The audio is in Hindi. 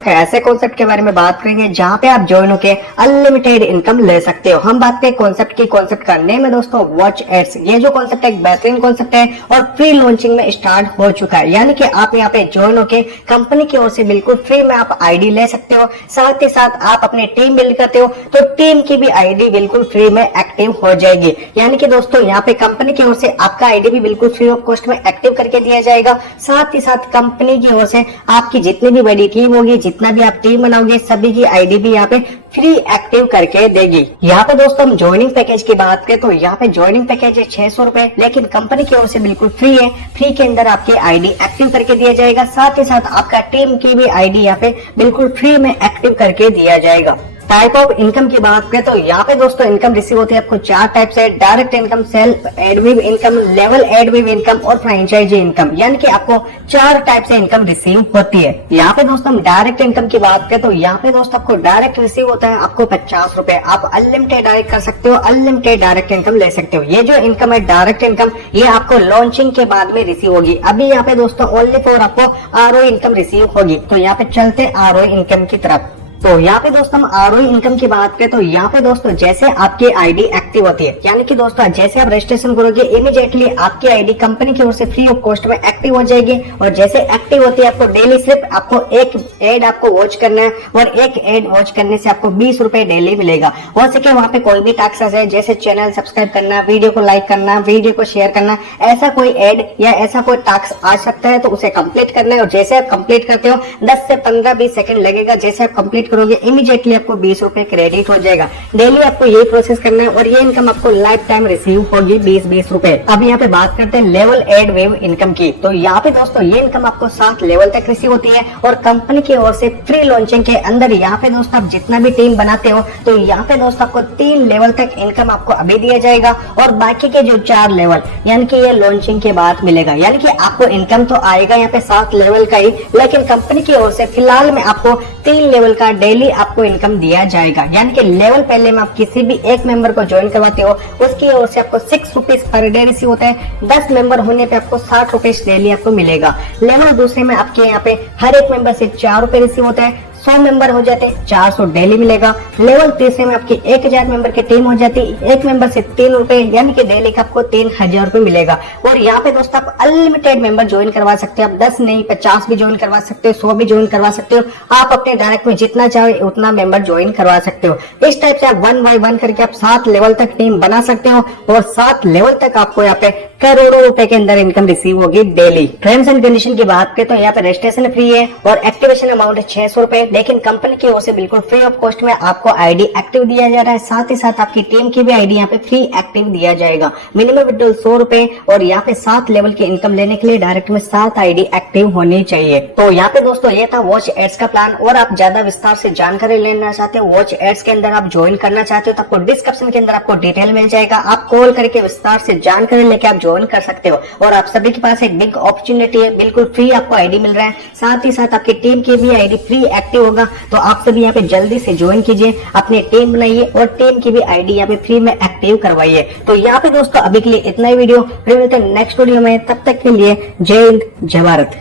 ऐसे कॉन्सेप्ट के बारे में बात करेंगे जहां पे आप ज्वाइन होके अनलिमिटेड इनकम ले सकते हो। हम बात करें कॉन्सेप्ट की, कॉन्सेप्ट का नेम है दोस्तों वॉच एड्स। ये जो कॉन्सेप्ट है एक बेहतरीन कॉन्सेप्ट है और फ्री लॉन्चिंग में स्टार्ट हो चुका है, यानी कि आप यहाँ पे ज्वाइन होके कंपनी की ओर से बिल्कुल फ्री में आप आईडी ले सकते हो। साथ ही साथ आप अपनी टीम बिल्ड करते हो तो टीम की भी आईडी बिल्कुल फ्री में एक्टिव हो जाएगी। यानी कि दोस्तों यहाँ पे कंपनी की ओर से आपका आईडी भी बिल्कुल फ्री ऑफ कॉस्ट में एक्टिव करके दिया जाएगा। साथ ही साथ कंपनी की ओर से आपकी जितनी भी बड़ी टीम होगी, जितना भी आप टीम बनाओगे, सभी की आईडी भी यहाँ पे फ्री एक्टिव करके देगी। यहाँ पे दोस्तों हम ज्वाइनिंग पैकेज की बात करें तो यहाँ पे ज्वाइनिंग पैकेज है 600 रुपए, लेकिन कंपनी की ओर से बिल्कुल फ्री है। फ्री के अंदर आपकी आईडी एक्टिव करके दिया जाएगा। साथ ही साथ आपका टीम की भी आईडी यहाँ पे बिल्कुल फ्री में एक्टिव करके दिया जाएगा। टाइप ऑफ इनकम की बात करें तो यहाँ पे दोस्तों इनकम रिसीव होती है आपको 4 टाइप से: डायरेक्ट इनकम, सेल्फ एडविव इनकम, लेवल एडविव इनकम और फ्रेंचाइजी इनकम। यानी कि आपको 4 टाइप से इनकम रिसीव होती है। यहाँ पे दोस्तों हम डायरेक्ट इनकम की बात करें तो यहाँ पे दोस्तों आपको डायरेक्ट रिसीव होता है आपको 50 रुपए। आप अनलिमिटेड डायरेक्ट कर सकते हो, अनलिमिटेड डायरेक्ट इनकम ले सकते हो। ये जो इनकम है डायरेक्ट इनकम, ये आपको लॉन्चिंग के बाद में रिसीव होगी। अभी यहाँ पे दोस्तों ओनली फॉर आपको आरओ इनकम रिसीव होगी। तो यहाँ पे चलते आरओ इनकम की तरफ। तो यहाँ पे दोस्तों हम आरओई इनकम की बात करें तो यहाँ पे दोस्तों जैसे आपकी आईडी एक्टिव होती है, यानी कि दोस्तों जैसे आप रजिस्ट्रेशन करोगे इमीडिएटली आपकी आईडी कंपनी की ओर से फ्री ऑफ कॉस्ट में एक्टिव हो जाएगी। और जैसे एक्टिव होती है आपको डेली सिर्फ आपको एक एड आपको वॉच करना है और एक एड वॉच करने से आपको 20 रुपए डेली मिलेगा। हो सके वहाँ पे कोई भी टास्क है जैसे चैनल सब्सक्राइब करना, वीडियो को लाइक करना, वीडियो को शेयर करना, ऐसा कोई एड या ऐसा कोई टास्क आ सकता है तो उसे कंप्लीट करना है। और जैसे आप कंप्लीट करते हो 10 से 15-20 सेकंड लगेगा, जैसे आप कंप्लीट करोगे इमीडिएटली आपको 20 रुपए क्रेडिट हो जाएगा। डेली आपको ये प्रोसेस करना है और ये इनकम आपको लाइफ टाइम रिसीव होगी 20-20 रुपए। अब यहाँ पे बात करते हैं लेवल एड वेव इनकम की। तो यहाँ पे दोस्तों ये इनकम आपको 7 लेवल तक रिसीव होती है और कंपनी की ओर से फ्री लॉन्चिंग के अंदर यहाँ पे दोस्तों आप जितना भी टीम बनाते हो तो यहाँ पे दोस्तों आपको 3 लेवल तक इनकम आपको अभी दिया जाएगा और बाकी के जो 4 लेवल यानी कि ये लॉन्चिंग के बाद मिलेगा। यानी कि आपको इनकम तो आएगा यहाँ पे 7 लेवल का ही, लेकिन कंपनी की ओर से फिलहाल में आपको 3 लेवल का डेली आपको इनकम दिया जाएगा। यानी कि लेवल पहले में आप किसी भी एक मेंबर को ज्वाइन करवाते हो उसकी ओर से आपको 6 रुपीज पर डे रिसीव होता है। 10 मेंबर होने पे आपको 60 रुपीज डेली आपको मिलेगा। लेवल दूसरे में आपके यहाँ पे हर एक मेंबर से 4 रुपए रिसीव होता है। 100 मेंबर हो जाते 400 डेली मिलेगा। लेवल तीसरे में आपकी 1000 मेंबर की टीम हो जाती, एक मेंबर से 3 रुपए यानी कि डेली का आपको 3000 रुपए मिलेगा। और यहाँ पे दोस्तों आप अनलिमिटेड मेंबर ज्वाइन करवा सकते हो। आप 10 नहीं 50 भी ज्वाइन करवा सकते हो, 100 भी ज्वाइन करवा सकते हो। आप अपने डायरेक्ट में जितना चाहे उतना मेंबर ज्वाइन करवा सकते हो। इस टाइप से आप 1 बाय 1 करके आप 7 लेवल तक टीम बना सकते हो और 7 लेवल तक आपको यहाँ पे करोड़ों रुपए के अंदर इनकम रिसीव होगी डेली। टर्म्स एंड कंडीशन की बात करें तो यहाँ पे रजिस्ट्रेशन फ्री है और एक्टिवेशन अमाउंट है 600 रुपए, लेकिन कंपनी की ओर से बिल्कुल फ्री ऑफ कॉस्ट में आपको आईडी एक्टिव दिया जा रहा है। साथ ही साथ आपकी टीम की भी आईडी यहाँ पे फ्री एक्टिव दिया जाएगा। मिनिमम विड्रॉल 100 रुपए और यहाँ पे 7 लेवल की इनकम लेने के लिए डायरेक्ट में 7 आईडी एक्टिव होनी चाहिए। तो यहाँ पे दोस्तों ये था वॉच एड्स का प्लान। और आप ज्यादा विस्तार से जानकारी लेना चाहते हो, वॉच एड्स के अंदर आप ज्वाइन करना चाहते हो तो आपको डिस्क्रिप्शन के अंदर आपको डिटेल मिल जाएगा। आप कॉल करके विस्तार से जानकारी लेके आप ज्वाइन कर सकते हो। और आप सभी के पास एक बिग अपॉर्चुनिटी है, बिल्कुल फ्री आपको आईडी मिल रहा है। साथ ही साथ आपकी टीम की भी आईडी फ्री एक्टिव होगा। तो आप सभी यहाँ पे जल्दी से ज्वाइन कीजिए, अपनी टीम बनाइए और टीम की भी आईडी यहाँ पे फ्री में एक्टिव करवाइए। तो यहाँ पे दोस्तों अभी के लिए इतना ही वीडियो, फिर मिलते हैं नेक्स्ट वीडियो में। तब तक के लिए जय हिंद, जय भारत।